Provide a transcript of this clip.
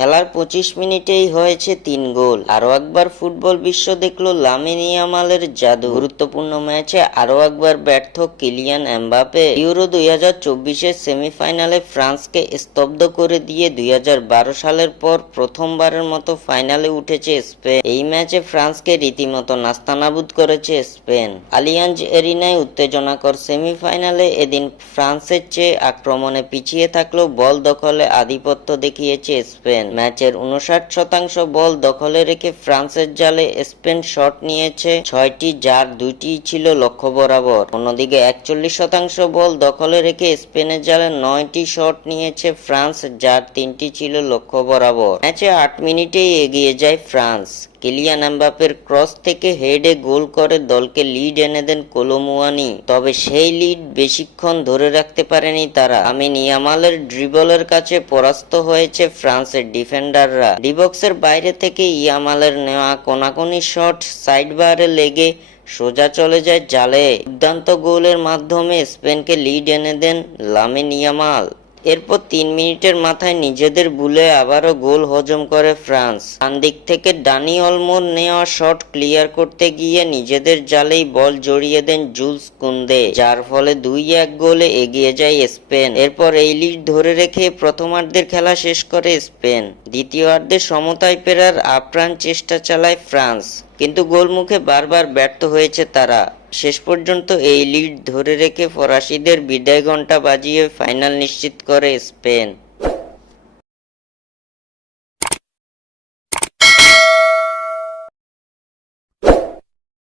খেলার ২৫ মিনিটেই হয়েছে ৩ গোল। আরও একবার ফুটবল বিশ্ব দেখল লামিন ইয়ামালের জাদু। গুরুত্বপূর্ণ ম্যাচে আরও একবার ব্যর্থ কিলিয়ান এমবাপে। ইউরো ২০২৪-এর সেমিফাইনালে ফ্রান্সকে স্তব্ধ করে দিয়ে ২০১২ সালের পর প্রথমবারের মতো ফাইনালে উঠেছে স্পেন। এই ম্যাচে ফ্রান্সকে রীতিমতো নাস্তানাবুদ করেছে স্পেন। আলিয়াঞ্জ এরিনায় উত্তেজনাকর সেমিফাইনালে এদিন ফ্রান্সের চেয়ে আক্রমণে পিছিয়ে থাকলেও বল দখলে আধিপত্য দেখিয়েছে স্পেন। ম্যাচের ৫৯% বল দখলে রেখে ফ্রান্সের জালে স্পেন শট নিয়েছে ৬টি, যার ২টিই ছিল লক্ষ্য বরাবর। অন্যদিকে ৪১% বল দখলে রেখে স্পেনের জালে ৯টি শট নিয়েছে ফ্রান্স, যার ৩টি ছিল লক্ষ্য বরাবর। ম্যাচে ৮ মিনিটেই এগিয়ে যায় ফ্রান্স। কিলিয়ান এমবাপের ক্রস থেকে হেডে গোল করে দলকে লিড এনে দেন কোলো মুয়ানি। তবে সেই লিড বেশিক্ষণ ধরে রাখতে পারেনি তারা। লামিন ইয়ামালের ড্রিবলের কাছে পরাস্ত হয়েছে ফ্রান্সের ডিফেন্ডাররা। ডিবক্সের বাইরে থেকে ইয়ামালের নেওয়া কোনাকুনি শট সাইডবারে লেগে সোজা চলে যায় জালে। দুর্দান্ত গোলের মাধ্যমে স্পেনকে লিড এনে দেন লামিন ইয়ামাল। এরপর ৩ মিনিটের মাথায় নিজেদের ভুলে আবারও গোল হজম করে ফ্রান্স। ডান দিক থেকে ডানি অলমোর নেওয়া শট ক্লিয়ার করতে গিয়ে নিজেদের জালেই বল জড়িয়ে দেন জুলস কুন্দে, যার ফলে ২-১ গোলে এগিয়ে যায় স্পেন। এরপর এই লিড ধরে রেখে প্রথমার্ধের খেলা শেষ করে স্পেন। দ্বিতীয়ার্ধে সমতায় ফেরার আপ্রাণ চেষ্টা চালায় ফ্রান্স, কিন্তু গোলমুখে বারবার ব্যর্থ হয়েছে তারা। শেষ পর্যন্ত এই লিড ধরে রেখে ফরাসিদের বিদায় ঘণ্টা বাজিয়ে ফাইনাল নিশ্চিত করে স্পেন।